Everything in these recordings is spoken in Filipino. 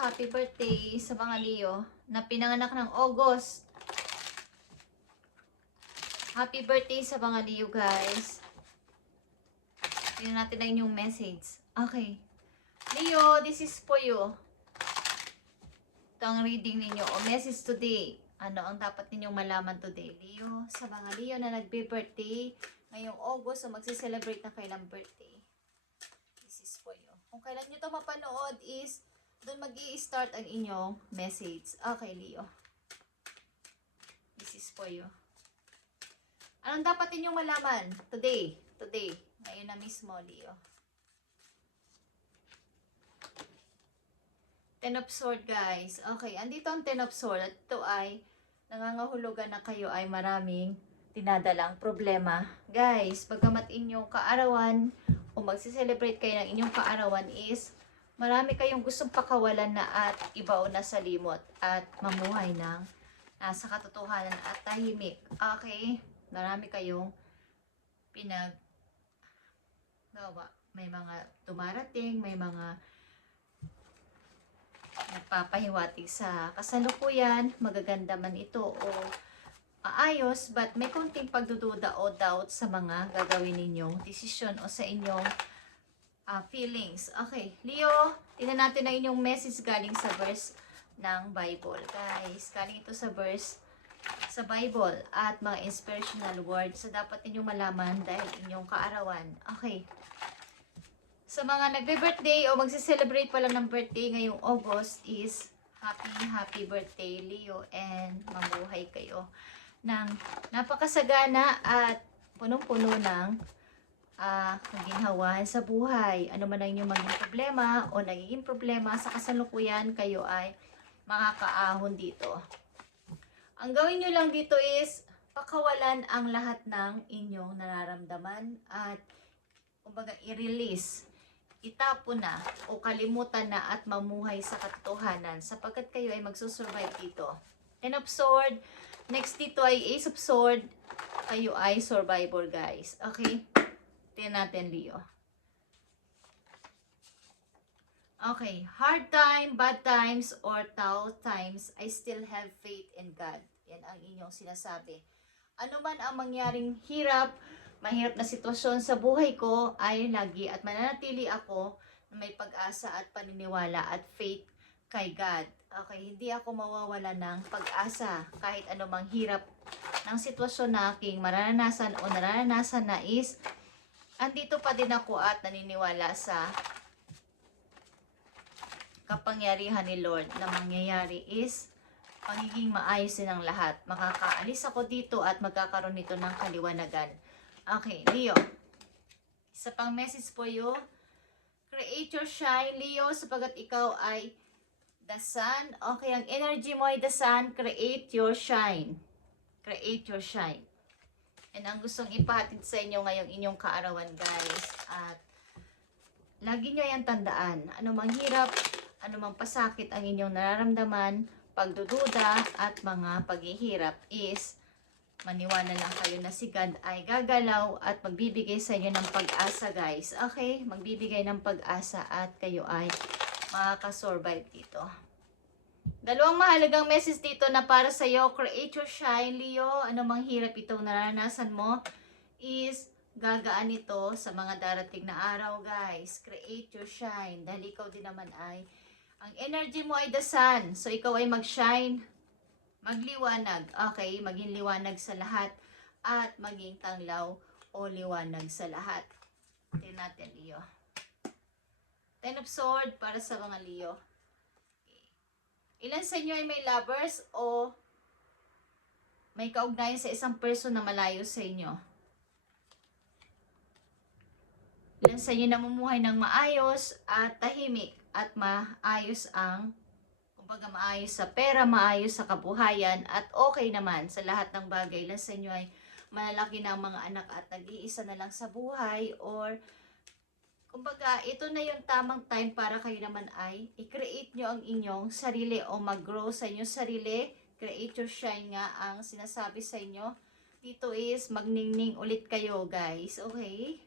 happy birthday sa mga Leo na pinanganak ng August. Happy birthday sa mga Leo, guys. Tingnan natin na inyong message. Okay. Leo, this is for you. Ito ang reading ninyo o message today. Ano ang dapat ninyong malaman today, Leo? Sa mga Leo na nagbe-birthday ngayong August o magse-celebrate na kailang birthday. This is for you. Kung kailan nyo ito mapanood is doon mag-i-start ang inyong message. Okay, Leo. This is for you. Anong dapat ninyong malaman today? Today. Ngayon na mismo, Leo. Ten of Swords, guys. Okay, andito ang Ten of Swords. At ito ay nangangahulugan na kayo ay maraming dinadalang problema. Guys, pagkamat inyong kaarawan o magse-celebrate kayo ng inyong kaarawan is marami kayong gustong pakawalan na at ibaon na sa limot at mamuhay ng nasa katotohanan at tahimik. Okay? Marami kayong gawa. May mga dumarating, may mga nagpapahiwatig sa kasalukuyan, magaganda man ito o ayos, but may konting pagdududa o doubt sa mga gagawin ninyong desisyon o sa inyong feelings. Okay, Leo, tingnan natin na inyong message galing sa verse ng Bible. Guys, galing ito sa verse sa Bible at mga inspirational words sa dapat ninyong malaman dahil inyong kaarawan. Okay. Sa mga nagbe-birthday o magse-celebrate pa lang ng birthday ngayong August is happy birthday, Leo, and mabuhay kayo ng napakasagana at punong-puno ng kaginhawahan sa buhay. Ano man ang inyong maging problema o nagiging problema sa kasalukuyan, kayo ay makakaahon dito. Ang gawin nyo lang dito is pakawalan ang lahat ng inyong nararamdaman at kumbaga i-release, itapon na o kalimutan na at mamuhay sa katotohanan sapagkat kayo ay magsusurvive dito. Ten of Swords, next dito ay Ace of Swords, kayo ay survivor, guys. Okay? Tingnan natin, Leo. Okay, hard time, bad times, or tough times, I still have faith in God. Yan ang inyong sinasabi. Ano man ang mangyaring hirap, mahirap na sitwasyon sa buhay ko, ay lagi at mananatili ako na may pag-asa at paniniwala at faith kay God. Okay, hindi ako mawawala ng pag-asa kahit anumang hirap ng sitwasyon na aking mararanasan o nararanasan na is andito pa din ako at naniniwala sa kapangyarihan ni Lord na mangyayari is pagiging maayos din ang lahat. Makakaalis ako dito at magkakaroon nito ng kaliwanagan. Okay, Leo. Isa pang message for you. Create your shine, Leo, sapagat ikaw ay the sun. Okay, ang energy mo ay the sun. Create your shine. Create your shine. And ang gustong ipahatid sa inyo ngayong inyong kaarawan, guys. At lagi nyo yan tandaan. Anumang hirap, anumang pasakit ang inyong nararamdaman, pagdududa at mga paghihirap is maniwala lang kayo na si God ay gagalaw at magbibigay sa inyo ng pag-asa, guys. Okay? Magbibigay ng pag-asa at kayo ay makakasurvive dito. Dalawang mahalagang message dito na para sa iyo. Create your shine, Leo. Ano mang hirap itong naranasan mo is gagaan ito sa mga darating na araw, guys. Create your shine. Dahil ikaw din naman ay, ang energy mo ay the sun. So, ikaw ay mag-shine, magliwanag. Okay? Maging liwanag sa lahat at maging tanglaw o liwanag sa lahat. Tingnan natin, Leo. Ten of Swords para sa mga Leo. Ilan sa inyo ay may lovers o may kaugnayan sa isang person na malayo sa inyo? Ilan sa inyo namumuhay ng maayos at tahimik at maayos ang, kumbaga maayos sa pera, maayos sa kabuhayan at okay naman sa lahat ng bagay. Ilan sa inyo ay malalaki na ang mga anak at nag-iisa na lang sa buhay or kumbaga, ito na yung tamang time para kayo naman ay i-create nyo ang inyong sarili o mag-grow sa inyong sarili. Create your shine nga ang sinasabi sa inyo. Dito is magningning ulit kayo, guys. Okay?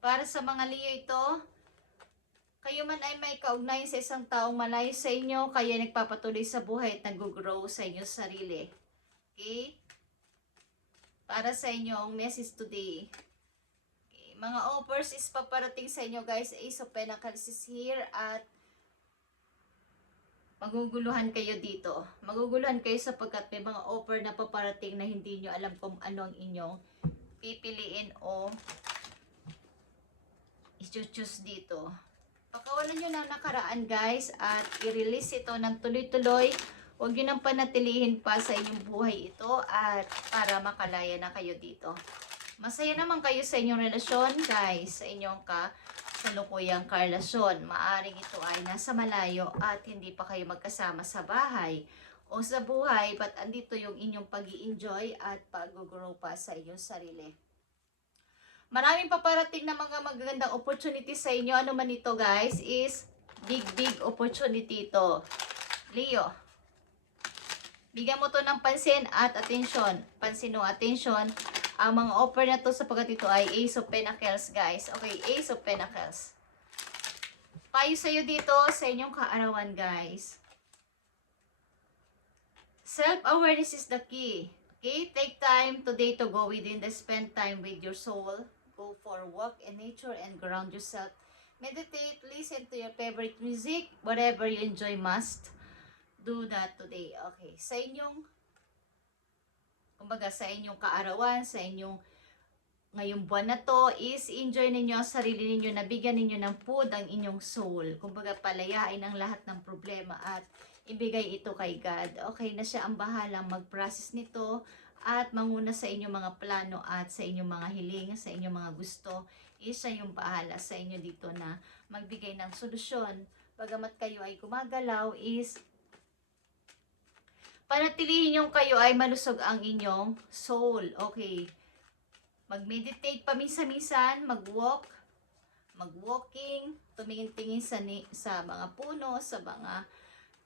Para sa mga Leo ito, Kayo man ay may kaugnayan sa isang taong malayo sa inyo, kaya nagpapatuloy sa buhay at nag-grow sa inyong sarili. Okay? Para sa inyo ang message today. Okay. Mga offers is paparating sa inyo guys. Ace of Pentacles is here at maguguluhan kayo dito. Maguguluhan kayo sapagkat may mga offer na paparating na hindi nyo alam kung ano ang inyong pipiliin o i-choose dito. Pakawalan nyo na nakaraan guys at i-release ito ng tuloy-tuloy. Huwag nyo nang panatilihin pa sa inyong buhay ito at para makalaya na kayo dito. Masaya naman kayo sa inyong relasyon guys, sa inyong kasalukuyang karelasyon. Maaring ito ay nasa malayo at hindi pa kayo magkasama sa bahay o sa buhay, but andito yung inyong pag-i-enjoy at pag-grow pa sa inyong sarili. Maraming paparating na mga magagandang opportunity sa inyo. Ano man ito guys is big opportunity ito. Leo, bigyan mo to ng pansin at atensyon. Pansin o atensyon. Ang mga offer na to sapagkat ito ay Ace of Pentacles guys. Okay, Ace of Pentacles. Payo sa'yo dito sa inyong kaarawan guys. Self-awareness is the key. Okay, take time today to go within the spend time with your soul. Go for a walk in nature and ground yourself. Meditate, listen to your favorite music. Whatever you enjoy must do that today. Okay, sa inyong, kumbaga sa inyong kaarawan, sa inyong ngayong buwan na to is enjoy ninyo ang sarili ninyo, nabigyan ninyo ng food ang inyong soul. Kumbaga palayain ang lahat ng problema at ibigay ito kay God. Okay na siya ang bahalang mag-process nito at manguna sa inyong mga plano at sa inyong mga hiling, sa inyong mga gusto. Siya yung bahala sa inyo dito na magbigay ng solusyon. Bagamat kayo ay gumagalaw is panatilihin yung kayo ay malusog ang inyong soul. Okay. Mag-meditate paminsan-minsan, mag-walking, tumingin-tingin sa mga puno, sa mga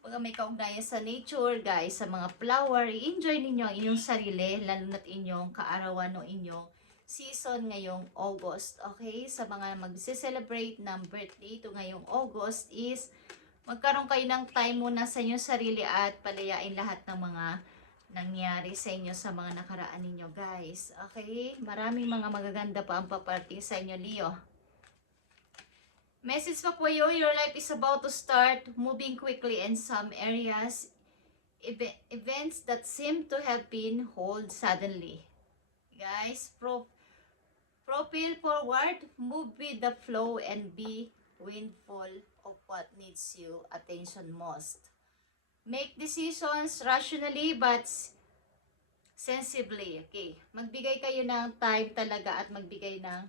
may kaugnayan sa nature, guys, sa mga flower. I-enjoy ninyo ang inyong sarili, lalo na't inyong kaarawan o inyong season ngayong August. Okay? Sa mga mag-celebrate ng birthday ito ngayong August is magkaroon kayo ng time muna sa inyong sarili at palayain lahat ng mga nangyari sa inyo sa mga nakaraan ninyo, guys. Okay? Maraming mga magaganda pa ang paparating sa inyo, Leo. Message pa po yun, your life is about to start moving quickly in some areas. Events that seem to have been hold suddenly. Guys, propel forward, move with the flow and be mindful of what needs you attention most. Make decisions rationally but sensibly. Okay, magbigay kayo ng time talaga at magbigay ng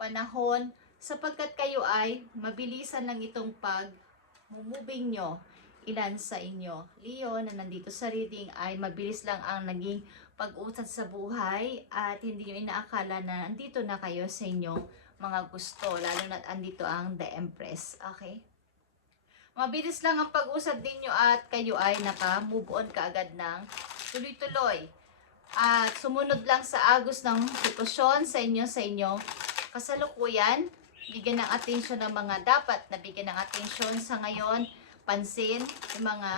panahon sapagkat kayo ay mabilisan lang itong pag-moving nyo. Ilan sa inyo, Leo, na nandito sa reading ay mabilis lang ang naging pag-usad sa buhay at hindi nyo inaakala na andito na kayo sa inyong mga gusto, lalo na andito ang The Empress. Okay? Mabilis lang ang pag-usad ninyo at kayo ay naka-move on kaagad ng tuloy-tuloy. At sumunod lang sa agos ng sitwasyon sa inyong kasalukuyan. Bigyan ng atensyon ng mga dapat na bigyan ng atensyon sa ngayon. Pansin, yung mga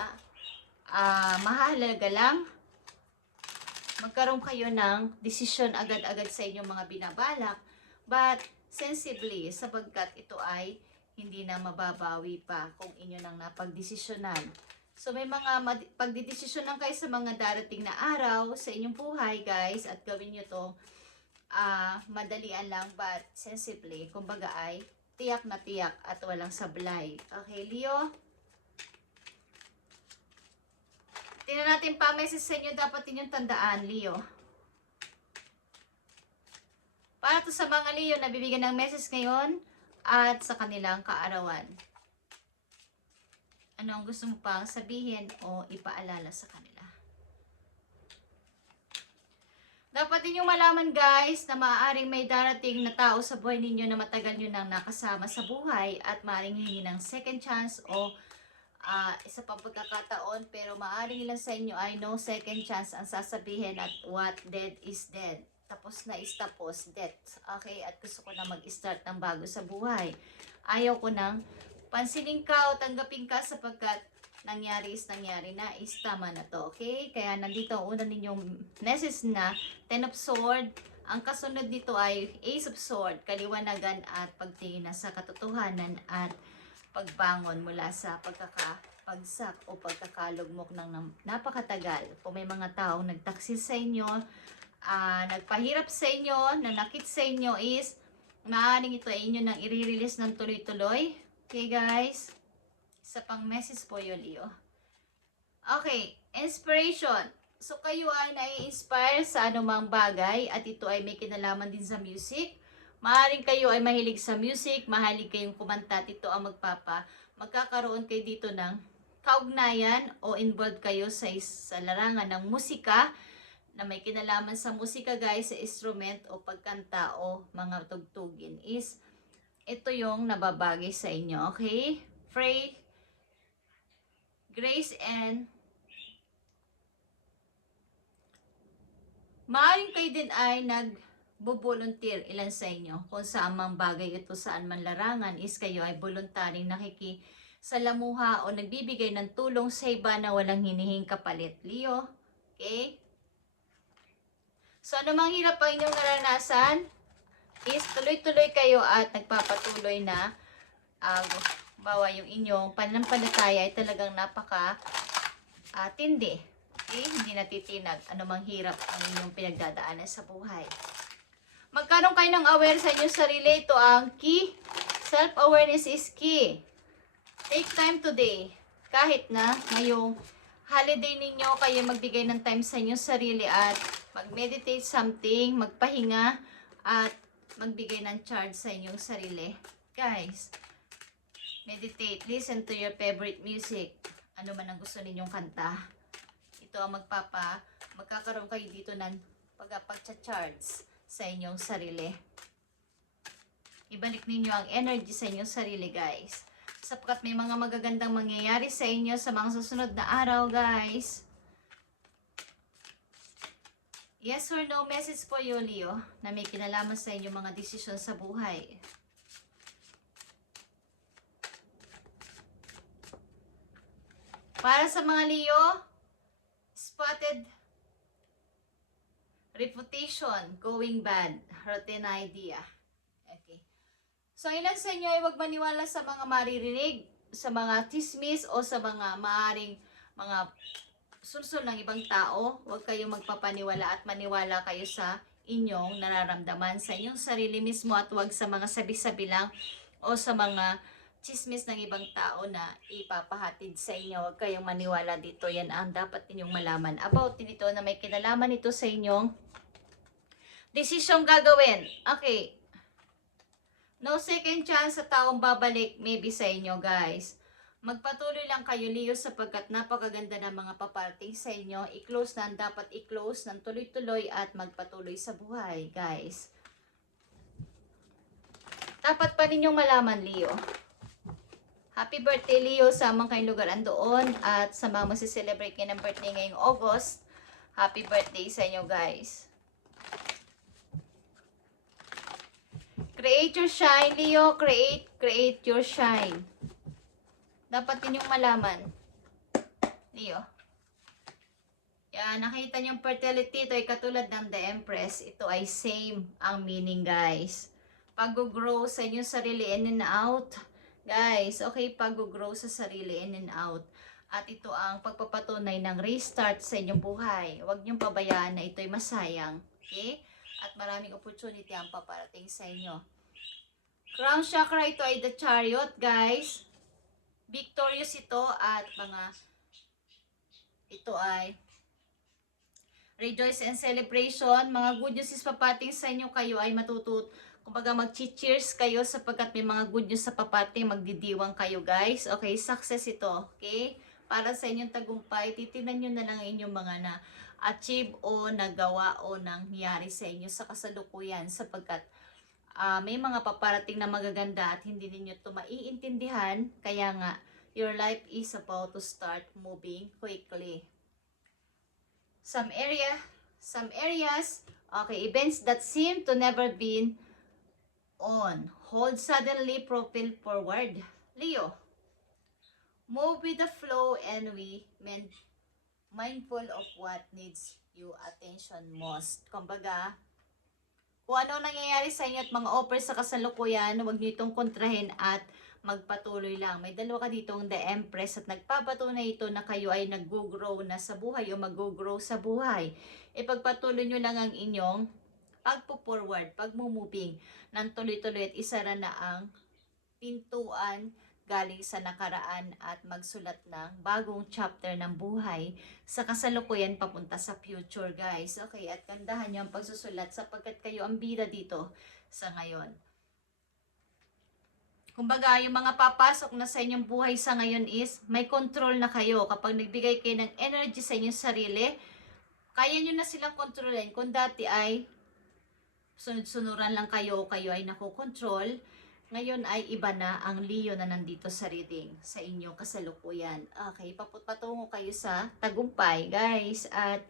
mahalaga lang. Magkaroon kayo ng desisyon agad-agad sa inyong mga binabalak. But sensibly, sapagkat ito ay hindi na mababawi pa kung inyo nang napagdesisyonan. So may mga pagdidesisyonan kayo sa mga darating na araw sa inyong buhay, guys, at gawin nyo to madalian lang but sensibly, kumbaga ay tiyak na tiyak at walang sablay. Okay, Leo? Tingnan natin pa message sa inyo, dapat inyong tandaan, Leo. Para to sa mga Leo na bibigyan ng message ngayon at sa kanilang kaarawan. Ano ang gusto mo pang sabihin o ipaalala sa kanila? Dapat ninyong malaman, guys, na maaaring may darating na tao sa buhay ninyo na matagal nyo nang nakasama sa buhay at maaaring hingi ng second chance o isa pang pagkakataon, pero maaaring ilan sa inyo ay no second chance ang sasabihin at what dead is dead. Tapos na is tapos, death. Okay? At gusto ko na mag-start ng bago sa buhay. Ayaw ko nang pansinin ka o tanggapin ka sapagkat nangyari na, is tama na to, okay? Kaya nandito ang una ninyong message na Ten of Sword. Ang kasunod nito ay Ace of Sword, kaliwanagan at pagtingin na sa katotohanan at pagbangon mula sa pagkakapagsak o pagkakalugmok ng napakatagal. Kung may mga taong nagtaksil sa inyo, nagpahirap sa inyo, nanakit sa inyo, is maaaring ito ay inyo nang i-release ng tuloy-tuloy. Okay guys? Isa pang message po yun, Leo. Okay, inspiration. So kayo ay nai-inspire sa anumang bagay at ito ay may kinalaman din sa music. Maaaring kayo ay mahilig sa music, mahilig kayong kumanta at ito ang magkakaroon kayo dito ng kaugnayan o involved kayo sa larangan ng musika na may kinalaman sa musika guys, sa instrument o pagkanta o mga tugtugin, is ito yung nababagay sa inyo, okay? Pray, grace, and maaaring kayo din ay nag-volunteer, ilan sa inyo, kung saan mang bagay ito, saan man larangan, is kayo ay voluntaring nakikisalamuha o nagbibigay ng tulong sa iba na walang hinihing kapalit, Leo. Okay? So, anumang hirap ang inyong naranasan, is tuloy-tuloy kayo at nagpapatuloy na bawa yung inyong pananampalataya ay talagang tindi. Okay? Hindi natitinag anumang hirap ang inyong pinagdadaanan sa buhay. Magkaroon kayo ng aware sa inyong sarili. Ito ang key. Self-awareness is key. Take time today. Kahit na ngayong holiday ninyo, kayo magbigay ng time sa inyong sarili at mag-meditate something, magpahinga, at magbigay ng charge sa inyong sarili. Guys, meditate, listen to your favorite music. Ano man ang gusto ninyong kanta. Ito ang magkakaroon kayo dito ng pag-charge sa inyong sarili. Ibalik ninyo ang energy sa inyong sarili, guys. Sapagkat may mga magagandang mangyayari sa inyo sa mga susunod na araw, guys. Yes or no message po yun, Leo, na may kinalaman sa inyong mga desisyon sa buhay. Para sa mga Leo, spotted reputation, going bad, rotten idea. Okay. So, ilan sa inyo ay huwag maniwala sa mga maririnig, sa mga chismis o sa mga maaring mga sulsul ng ibang tao. Huwag kayong magpapaniwala at maniwala kayo sa inyong nararamdaman sa inyong sarili mismo at huwag sa mga sabi-sabi lang o sa mga chismis ng ibang tao na ipapahatid sa inyo. Huwag kayong maniwala dito. Yan ang dapat ninyong malaman about dito na may kinalaman ito sa inyong desisyong gagawin. Okay. No second chance sa taong babalik maybe sa inyo, guys. Magpatuloy lang kayo, Leo, sapagkat napakaganda ng mga paparating sa inyo. I-close na ang dapat i-close ng tuloy-tuloy at magpatuloy sa buhay, guys. Dapat pa ninyong malaman, Leo. Happy birthday, Leo, sa mga kayong lugar andoon at sa mga masiselebrate kayo ng birthday ngayong August. Happy birthday sa inyo, guys. Create your shine, Leo. Create your shine. Dapat ninyong malaman, Leo. Yan, nakita niyong fertility, ito ay katulad ng The Empress. Ito ay same ang meaning, guys. Pag-grow sa inyong sarili in and out. Guys, okay, pag-grow sa sarili in and out. At ito ang pagpapatunay ng restart sa inyong buhay. Huwag niyong pabayaan na ito'y masayang. Okay? At maraming opportunity ang paparating sa inyo. Crown chakra, ito ay the Chariot, guys. Victorious ito at ito ay rejoice and celebration. Mga good news is papating sa inyo. Kayo ay kumbaga mag-cheers kayo sapagkat may mga good news sa papating. Magdidiwang kayo, guys. Okay, success ito. Okay? Para sa inyong tagumpay, titignan nyo na lang inyong mga na-achieve o nagawa o nangyari sa inyo sa kasalukuyan sapagkat may mga paparating na magaganda at hindi ninyo ito maiintindihan. Kaya nga, your life is about to start moving quickly. Some areas, okay, events that seem to never been on hold suddenly propel forward. Leo, Move with the flow and mindful of what needs you attention most. Kumbaga, kung ano nangyayari sa inyo at mga offers sa kasalukuyan, huwag niyo itong kontrahin at magpatuloy lang. May dalawa ka ditong The Empress at nagpapatunay ito na kayo ay nag-grow na sa buhay o mag-grow sa buhay. Ipagpatuloy nyo lang ang inyong pagpo-forward, pag-moving ng tuloy-tuloy at isara na ang pintuan galing sa nakaraan at magsulat ng bagong chapter ng buhay sa kasalukuyan papunta sa future, guys. Okay, at gandahan niyo ang pagsusulat sapagkat kayo ang bida dito sa ngayon. Kumbaga, yung mga papasok na sa inyong buhay sa ngayon is may control na kayo. Kapag nagbigay kayo ng energy sa inyong sarili, kaya nyo na silang kontrolin. Kung dati ay sunod-sunuran lang kayo ay nakokontrol, ngayon ay iba na ang Leo na nandito sa reading sa inyong kasalukuyan. Okay, patungo kayo sa tagumpay, guys. At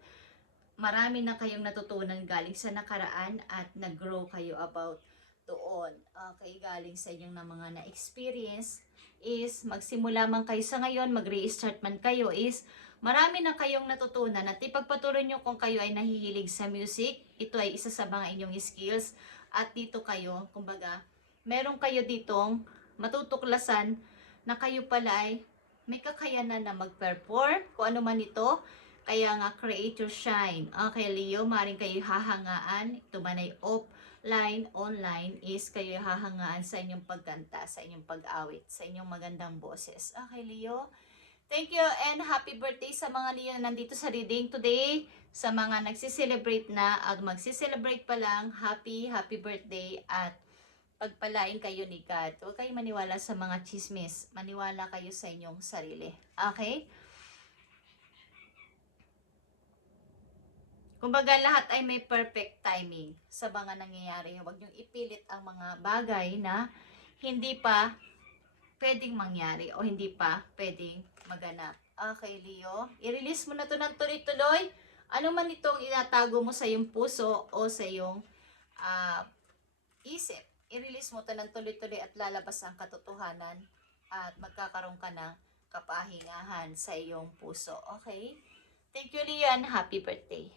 marami na kayong natutunan galing sa nakaraan at nag-grow kayo about doon. Okay, galing sa inyong na mga na-experience is magsimula man kayo sa ngayon, mag-restart man kayo is marami na kayong natutunan at ipagpatuloy nyo kung kayo ay nahihilig sa music. Ito ay isa sa mga inyong skills at dito kayo, kumbaga, meron kayo ditong matutuklasan na kayo pala ay may kakayanan na mag-perform, kung ano man ito. Kaya nga, create your shine. Okay, Leo, maring kayo hahangaan. Ito man ay offline, online, is kayo hahangaan sa inyong pagkanta, sa inyong pag-awit, sa inyong magandang boses. Okay, Leo? Thank you and happy birthday sa mga Leo na nandito sa reading today. Sa mga nagsiselebrate na at magsiselebrate pa lang, happy birthday at pagpalain kayo ni God. Huwag kayo maniwala sa mga chismis. Maniwala kayo sa inyong sarili. Okay? Kumbaga, lahat ay may perfect timing sa mga nangyayari. Huwag niyong ipilit ang mga bagay na hindi pa pwedeng mangyari o hindi pa pwedeng maganap. Okay, Leo. I-release mo na to ng tuloy-tuloy. Ano man itong inatago mo sa iyong puso o sa iyong isip. I-release mo to ng tuloy-tuloy at lalabas ang katotohanan at magkakaroon ka ng kapahingahan sa iyong puso. Okay? Thank you, Leo, and happy birthday.